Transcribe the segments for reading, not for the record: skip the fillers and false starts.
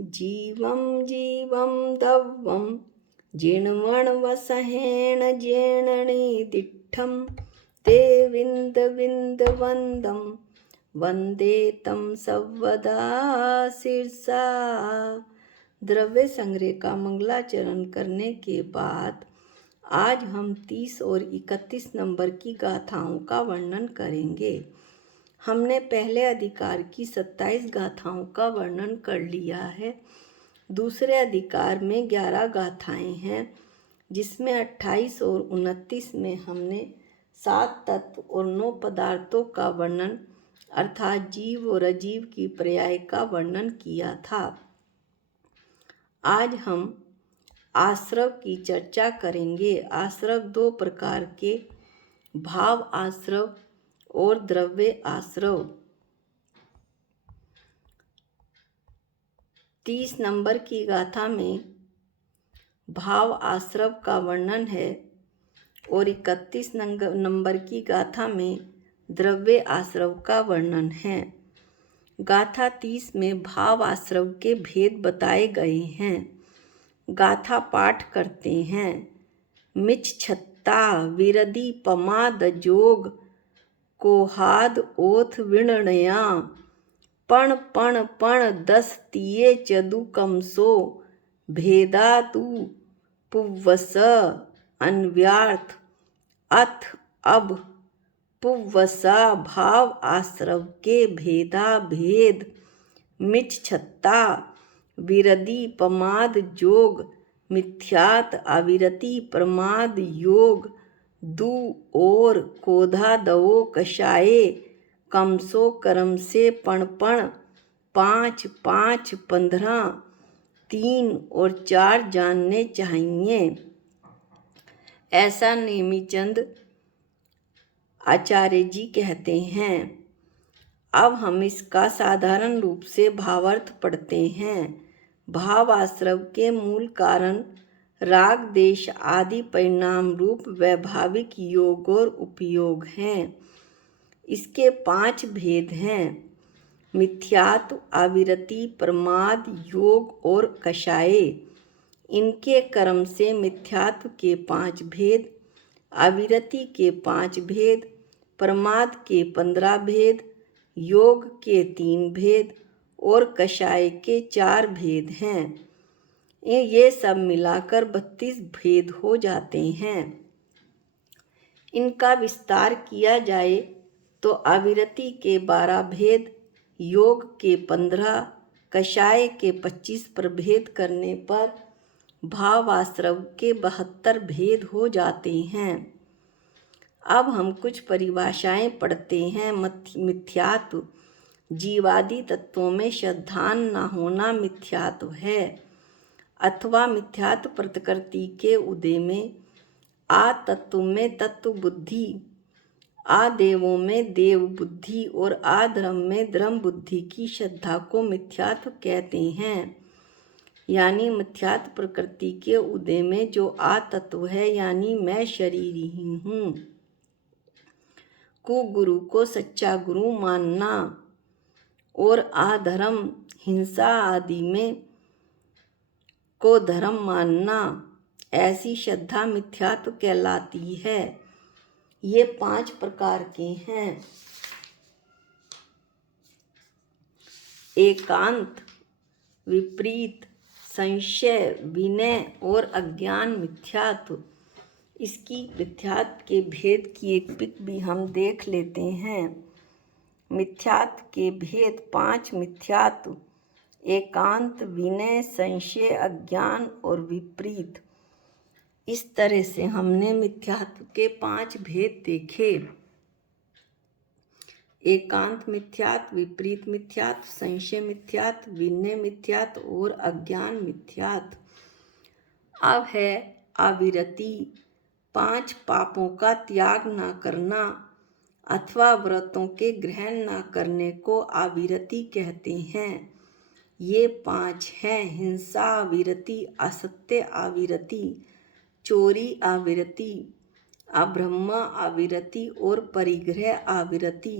जीवं जीवं दव्वं जिण्वण्वसहेण जेणणिदिट्ठं ते विन्दविन्दवन्दं वन्दे तं सर्वदा शिरसा। द्रव्य संग्रह का मंगलाचरण करने के बाद आज हम 30 और 31 नंबर की गाथाओं का वर्णन करेंगे। हमने पहले अधिकार की 27 गाथाओं का वर्णन कर लिया है। दूसरे अधिकार में 11 गाथाएं हैं, जिसमें 28 और 29 में हमने 7 तत्व और 9 पदार्थों का वर्णन अर्थात जीव और अजीव की पर्याय का वर्णन किया था। आज हम आश्रव की चर्चा करेंगे। आश्रव 2 प्रकार के, भाव आश्रव और द्रव्य आश्रव। 30 नंबर की गाथा में भाव आश्रव का वर्णन है और 31 नंबर की गाथा में द्रव्य आश्रव का वर्णन है। गाथा 30 में भाव आश्रव के भेद बताए गए हैं। गाथा पाठ करते हैं। मिच छत्ता विरदि पमाद जोग कोहाद ओथ विणनया पण पण पण 10 तिये चदु कमसो भेदा तु पुव्वस अन्व्यार्थ अथ अब पुव्वसा। भाव आश्रव के भेदा भेद। मिच छत्ता विरदि पमाद जोग मिथ्यात अविरति प्रमाद योग दू और कोधा दवो कषाये कमसो करम से पणपण 5 5 15 3 और 4 जानने चाहिए। ऐसा नेमीचंद आचार्य जी कहते हैं। अब हम इसका साधारण रूप से भावार्थ पढ़ते हैं। भाव आश्रव के मूल कारण राग देश आदि परिणाम रूप वैभाविक योग और उपयोग हैं। इसके 5 भेद हैं: मिथ्यात्व, अविरति, प्रमाद, योग और कषाय। इनके कर्म से मिथ्यात्व के 5 भेद, अविरति के 5 भेद, प्रमाद के 15 भेद, योग के 3 भेद और कषाय के 4 भेद हैं। ये सब मिलाकर 32 भेद हो जाते हैं। इनका विस्तार किया जाए तो अविरति के 12 भेद, योग के 15, कषाय के 25 प्रभेद करने पर भाव आश्रव के 72 भेद हो जाते हैं। अब हम कुछ परिभाषाएं पढ़ते हैं। मिथ्यात्व जीवादि तत्वों में श्रद्धान न होना मिथ्यात्व है, अथवा मिथ्यात्व प्रकृति के उदय में, आ तत्व में तत्व बुद्धि, आ देवों में देव बुद्धि और आ धर्म में धर्म बुद्धि की श्रद्धा को मिथ्यात्व कहते हैं। यानी मिथ्यात्व प्रकृति के उदय में जो आ तत्व है, यानी मैं शरीर ही हूँ, को गुरु को सच्चा गुरु मानना और आधर्म हिंसा आदि में को धर्म मानना, ऐसी श्रद्धा मिथ्यात्व कहलाती है। ये 5 प्रकार के हैं। एकांत, विपरीत, संशय, विनय और अज्ञान मिथ्यात्व। इसकी मिथ्यात्व के भेद की एक पिक भी हम देख लेते हैं। मिथ्यात्व के भेद 5 मिथ्यात्व: एकांत, विनय, संशय, अज्ञान और विपरीत। इस तरह से हमने मिथ्यात्व के 5 भेद देखे। एकांत मिथ्यात्व, विपरीत मिथ्यात्व, संशय मिथ्यात्व, विनय मिथ्यात्व और अज्ञान मिथ्यात्व। अब है अविरति। 5 पापों का त्याग न करना अथवा व्रतों के ग्रहण न करने को अविरति कहते हैं। ये 5 हैं: हिंसा अविरति, असत्य अविरति, चोरी अविरति, अब्रह्म अविरति और परिग्रह अविरति।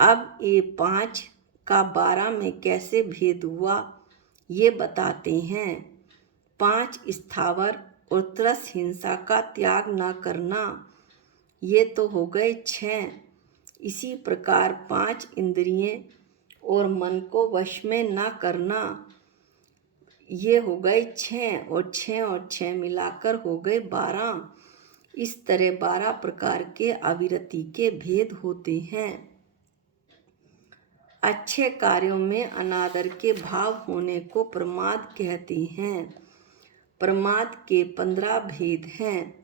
अब ये 5 का 12 में कैसे भेद हुआ, ये बताते हैं। 5 स्थावर और त्रस हिंसा का त्याग न करना, ये तो हो गए 6। इसी प्रकार 5 इंद्रियें और मन को वश में न करना, ये हो गए 6 और 6 मिलाकर हो गए 12। इस तरह 12 प्रकार के अविरति के भेद होते हैं। अच्छे कार्यों में अनादर के भाव होने को प्रमाद कहते हैं। प्रमाद के 15 भेद हैं।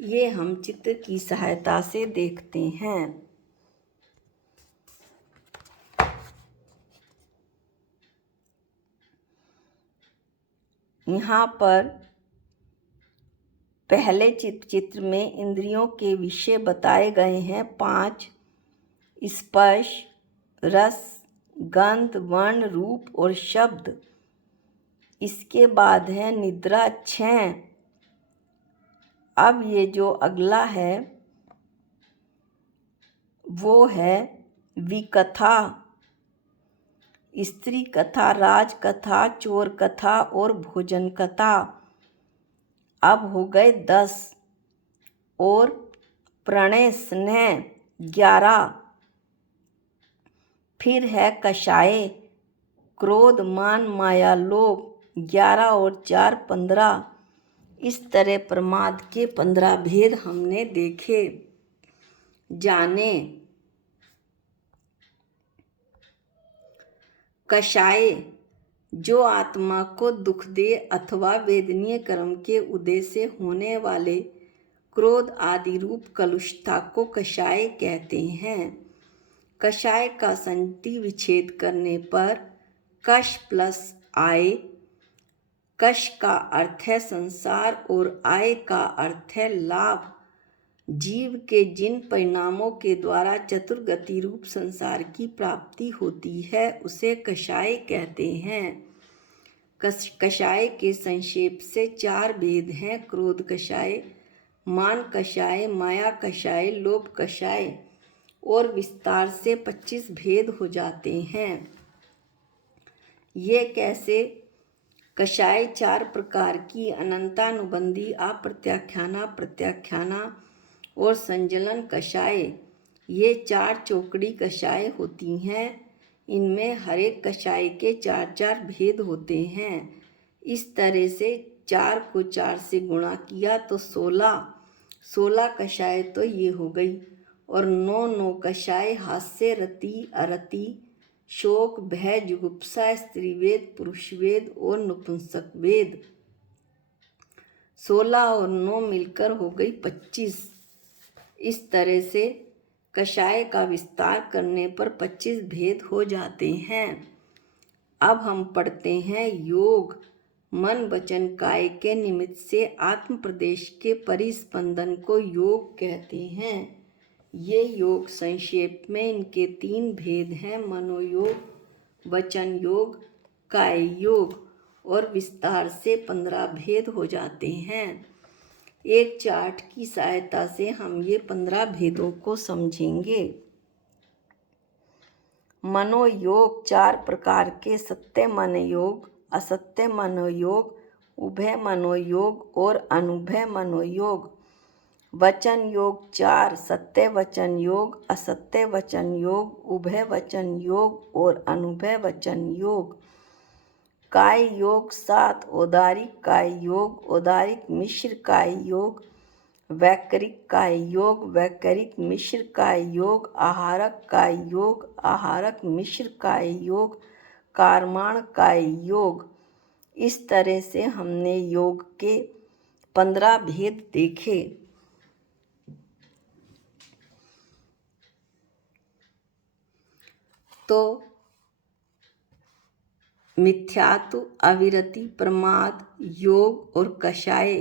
ये हम चित्र की सहायता से देखते हैं। यहाँ पर पहले चित्र में इंद्रियों के विषय बताए गए हैं 5: स्पर्श, रस, गंध, वर्ण, रूप और शब्द। इसके बाद है निद्रा 6। अब ये जो अगला है वो है विकथा, स्त्री कथा, राज कथा, चोर कथा और भोजन कथा। अब हो गए 10 और प्रणय स्नेह 11। फिर है कषाय, क्रोध, मान, माया, लोभ 11 और 4 15। इस तरह प्रमाद के 15 भेद हमने देखे जाने। कषाय जो आत्मा को दुख दे अथवा वेदनीय कर्म के उदय से होने वाले क्रोध आदि रूप कलुषता को कषाय कहते हैं। कषाय का संधि विच्छेद करने पर कष प्लस आय, कष का अर्थ है संसार और आय का अर्थ है लाभ। जीव के जिन परिणामों के द्वारा चतुर्गति रूप संसार की प्राप्ति होती है उसे कषाय कहते हैं। कषाय के संक्षेप से 4 भेद हैं: क्रोध कषाय, मान कषाय, माया कषाय, लोभ कषाय, और विस्तार से 25 भेद हो जाते हैं। ये कैसे? कषाय 4 प्रकार की अनंतानुबंधी, अप्रत्याख्याना, प्रत्याख्याना और संजलन कषाय, ये 4 चौकड़ी कषाय होती हैं। इनमें हर एक कषाय के 4 भेद होते हैं। इस तरह से 4 को 4 से गुणा किया तो 16 कषाय तो ये हो गई। और 9 कषाय हास्य, रति, अरति, शोक, भय, जुगुप्सा, स्त्रीवेद, पुरुषवेद और नपुंसक वेद। 16 और 9 मिलकर हो गई 25। इस तरह से कषाय का विस्तार करने पर 25 भेद हो जाते हैं। अब हम पढ़ते हैं योग। मन वचन काय के निमित्त से आत्म प्रदेश के परिस्पंदन को योग कहते हैं। ये योग संक्षेप में इनके 3 भेद हैं: मनोयोग, वचन योग, काय योग, और विस्तार से 15 भेद हो जाते हैं। एक चार्ट की सहायता से हम ये 15 भेदों को समझेंगे। मनोयोग 4 प्रकार के: सत्य मनोयोग, असत्य मनोयोग, उभय मनोयोग और अनुभय मनोयोग। वचन योग 4: सत्य वचन योग, असत्य वचन योग, उभय वचन योग और अनुभय वचन योग। काय योग 7: औदारिक काय योग, औदारिक मिश्र काय योग, वैकरिक काय योग, वैकरिक मिश्र काय योग, आहारक काय योग, आहारक मिश्र काय योग, कारमाण काय योग। इस तरह से हमने योग के 15 भेद देखे। तो मिथ्यात्व, अविरति, प्रमाद, योग और कषाय,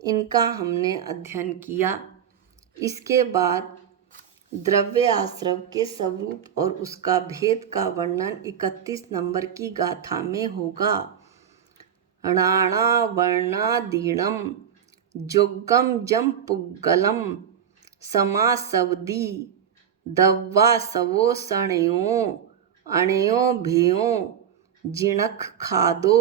इनका हमने अध्ययन किया। इसके बाद द्रव्य आश्रव के स्वरूप और उसका भेद का वर्णन 31 नंबर की गाथा में होगा। णाणा वर्णादीणम जोग्गम जम पुग्गलम समासवदी दव्वा सवो सणयो अणयो भेयो जिणख खादो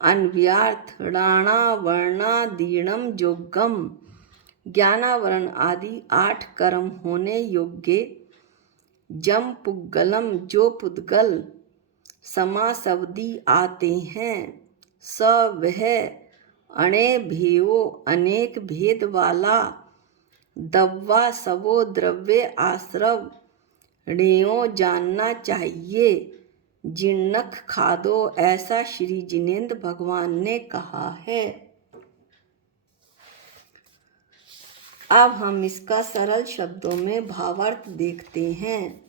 अन्व्यार्थणाणा वर्णादीणम जोगम। ज्ञानावरण आदि 8 कर्म होने योग्य जम पुद्गलम जो पुद्गल समासवधि आते हैं, स वह अणे भेयो अनेक भेद वाला, दव्वा सवो द्रव्य आश्रव णेयो जानना चाहिए। जिन्नक खादो, ऐसा श्री जिनेन्द्र भगवान ने कहा है। अब हम इसका सरल शब्दों में भावार्थ देखते हैं।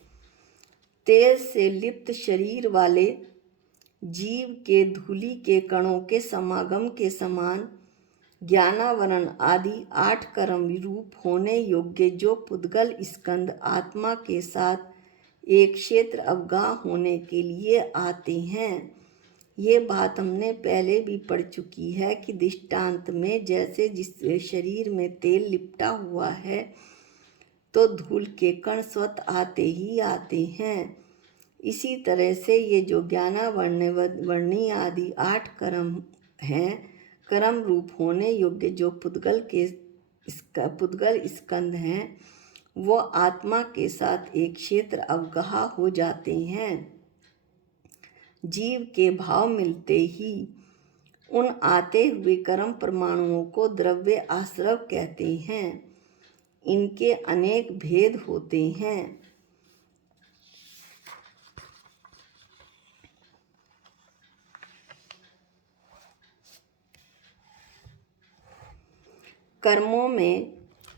तेल से लिप्त शरीर वाले जीव के धूलि के कणों के समागम के समान ज्ञानावरण आदि 8 कर्म रूप होने योग्य जो पुद्गल स्कंद आत्मा के साथ एक क्षेत्र अवगाह होने के लिए आते हैं। ये बात हमने पहले भी पढ़ चुकी है कि दृष्टांत में जैसे जिस शरीर में तेल लिपटा हुआ है तो धूल के कण स्वतः आते ही आते हैं, इसी तरह से ये जो ज्ञानावरणी आदि 8 कर्म हैं, कर्म रूप होने योग्य जो पुद्गल स्कंद हैं, वो आत्मा के साथ एक क्षेत्र अवगाह हो जाते हैं। जीव के भाव मिलते ही उन आते हुए कर्म परमाणुओं को द्रव्य आश्रव कहते हैं। इनके अनेक भेद होते हैं। कर्मों में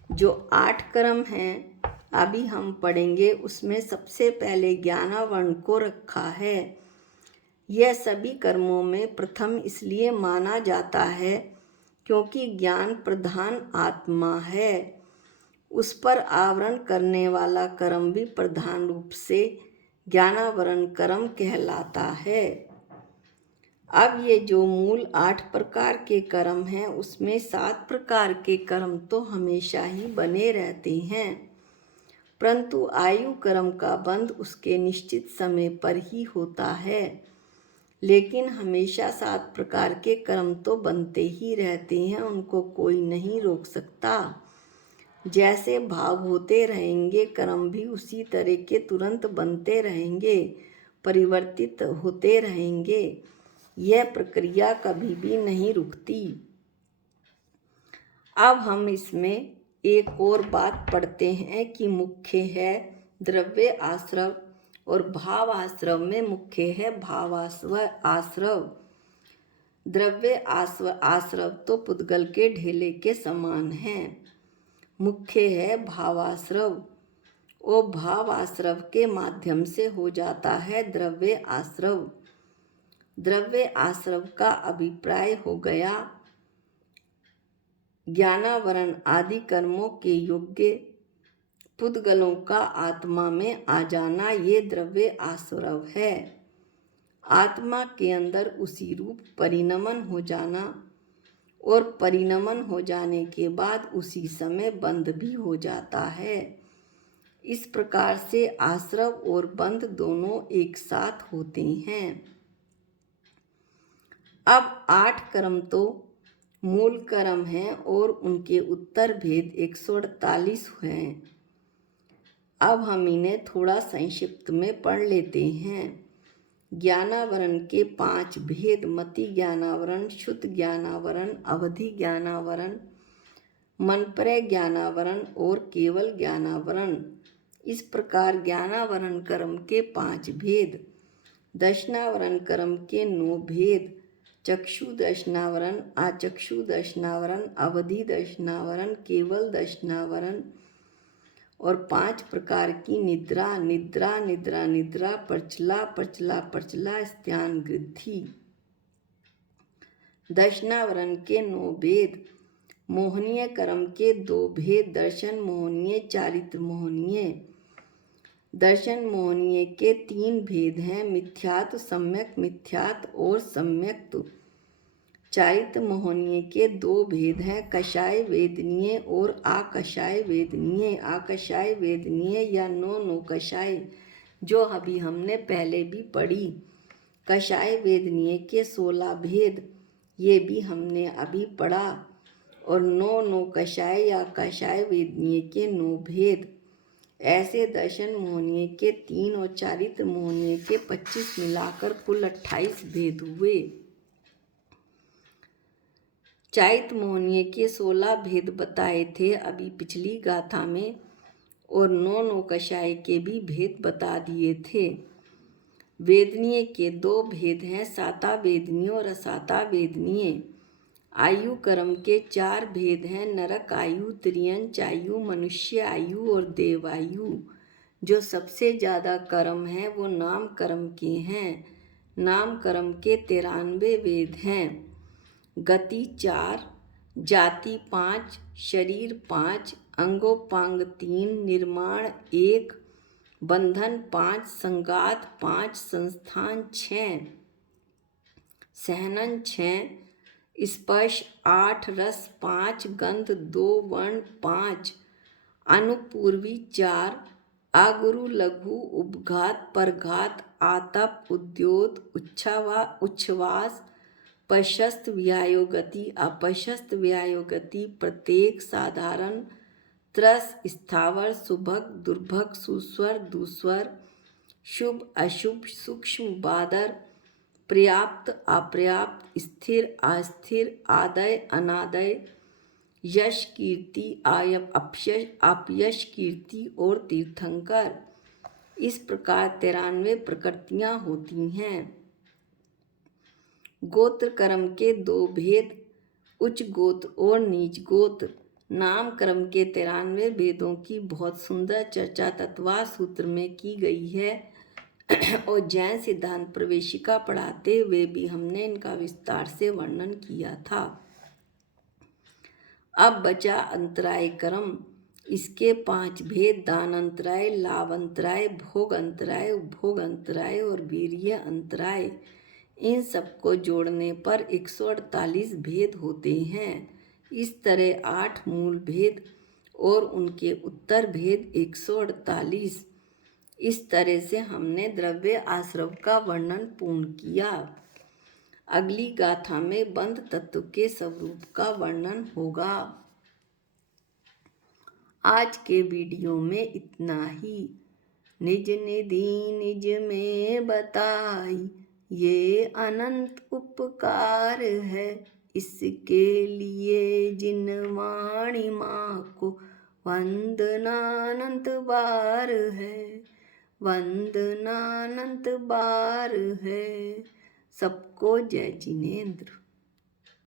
जो 8 कर्म हैं अभी हम पढ़ेंगे, उसमें सबसे पहले ज्ञानावरण को रखा है। यह सभी कर्मों में प्रथम इसलिए माना जाता है क्योंकि ज्ञान प्रधान आत्मा है। उस पर आवरण करने वाला कर्म भी प्रधान रूप से ज्ञानावरण कर्म कहलाता है। अब ये जो मूल 8 प्रकार के कर्म हैं, उसमें 7 प्रकार के कर्म तो हमेशा ही बने रहते हैं, परंतु आयु कर्म का बंध उसके निश्चित समय पर ही होता है। लेकिन हमेशा 7 प्रकार के कर्म तो बनते ही रहते हैं, उनको कोई नहीं रोक सकता। जैसे भाव होते रहेंगे, कर्म भी उसी तरह के तुरंत बनते रहेंगे, परिवर्तित होते रहेंगे। यह प्रक्रिया कभी भी नहीं रुकती। अब हम इसमें एक और बात पढ़ते हैं कि मुख्य है द्रव्य आश्रव और भाव आश्रव में मुख्य है भावाश्रव आश्रव। द्रव्य आश्रव तो पुद्गल के ढेले के समान है। मुख्य है भावाश्रव। वो भाव आश्रव के माध्यम से हो जाता है द्रव्य आश्रव। द्रव्य आश्रव का अभिप्राय हो गया ज्ञानावरण आदि कर्मों के योग्य पुद्गलों का आत्मा में आ जाना, ये द्रव्य आश्रव है। आत्मा के अंदर उसी रूप परिणमन हो जाना और परिणमन हो जाने के बाद उसी समय बंध भी हो जाता है। इस प्रकार से आश्रव और बंध दोनों एक साथ होते हैं। अब 8 कर्म तो मूल कर्म हैं और उनके उत्तर भेद 148 हैं। अब हम इन्हें थोड़ा संक्षिप्त में पढ़ लेते हैं। ज्ञानावरण के 5 भेद: मति ज्ञानावरण, शुद्ध ज्ञानावरण, अवधि ज्ञानावरण, मनप्रय ज्ञानावरण और केवल ज्ञानावरण। इस प्रकार ज्ञानावरण कर्म के 5 भेद। दर्शनावरण कर्म के 9 भेद: चक्षु दर्शनावरण, आचक्षु दर्शनावरण, अवधि दर्शनावरण, केवल दर्शनावरण और 5 प्रकार की निद्रा, निद्रा निद्रा निद्रा, प्रचला प्रचला प्रचला, स्त्यान गृद्धि। दर्शनावरण के 9 भेद: मोहनीय कर्म के 2 भेद: दर्शन मोहनीय, चारित्र मोहनीय। दर्शन मोहनीय के 3 भेद हैं: मिथ्यात्व, सम्यक मिथ्यात्व और सम्यक्त्व। चारित्र मोहनीय के 2 भेद हैं: कषाय वेदनीय और आकषाय वेदनीय। आकषाय वेदनीय या नो कषाय, जो अभी हमने पहले भी पढ़ी। कषाय वेदनीय के 16 भेद, ये भी हमने अभी पढ़ा। और 9 कषाय या कषाय वेदनीय के 9 भेद। ऐसे दर्शन मोहनीय के 3 और चारित्र मोहनीय के 25 मिलाकर कुल 28 भेद हुए। चारित्र मोहनीय के 16 भेद बताए थे अभी पिछली गाथा में, और 9 कषाय के भी भेद बता दिए थे। वेदनीय के 2 भेद हैं, साता वेदनीय और असाता वेदनीय। आयु कर्म के 4 भेद हैं, नरक आयु, त्रियंच आयु, मनुष्य आयु और देवायु। जो सबसे ज़्यादा कर्म हैं वो नाम कर्म के हैं। नाम कर्म के 93 वेद हैं। गति 4, जाति 5, शरीर 5, अंगोपांग 3, निर्माण 1, बंधन 5, संगात 5, संस्थान 6, सहनन 6, स्पर्श 8, रस 5, गंध 2, वर्ण 5, अनुपूर्वी 4, आगुरु लघु, उपघात, परघात, आतप, उद्योत, उच्छ्वास, प्रशस्त व्यायोगति, अप्रशस्त व्यायोगति, प्रत्येक, साधारण, त्रस, स्थावर, सुभग, दुर्भग, सुस्वर, दुस्वर, शुभ, अशुभ, सूक्ष्म, बादर, पर्याप्त, अपर्याप्त, स्थिर, अस्थिर, आदय, अनादय, यश, कीर्ति, अपयश, कीर्ति और तीर्थंकर। इस प्रकार 93 प्रकृतियां होती हैं। गोत्र कर्म के 2 भेद, उच्च गोत्र और नीच गोत्र। नाम कर्म के 93 भेदों की बहुत सुंदर चर्चा तत्वा सूत्र में की गई है, और जैन सिद्धांत प्रवेशिका पढ़ाते हुए भी हमने इनका विस्तार से वर्णन किया था। अब बचा अंतराय कर्म। इसके 5 भेद, दान अंतराय, लाभ अंतराय, भोग अंतराय, उपभोग अंतराय और वीर्य अंतराय। इन सबको जोड़ने पर 148 भेद होते हैं। इस तरह 8 मूल भेद और उनके उत्तर भेद 148। इस तरह से हमने द्रव्य आश्रव का वर्णन पूर्ण किया। अगली गाथा में बंध तत्व के स्वरूप का वर्णन होगा। आज के वीडियो में इतना ही। निज निधि निज में बताई, ये अनंत उपकार है। इसके लिए जिन वाणी माँ को वंदनानंत बार है, वंदनानंत बार है। सबको जय जिनेंद्र।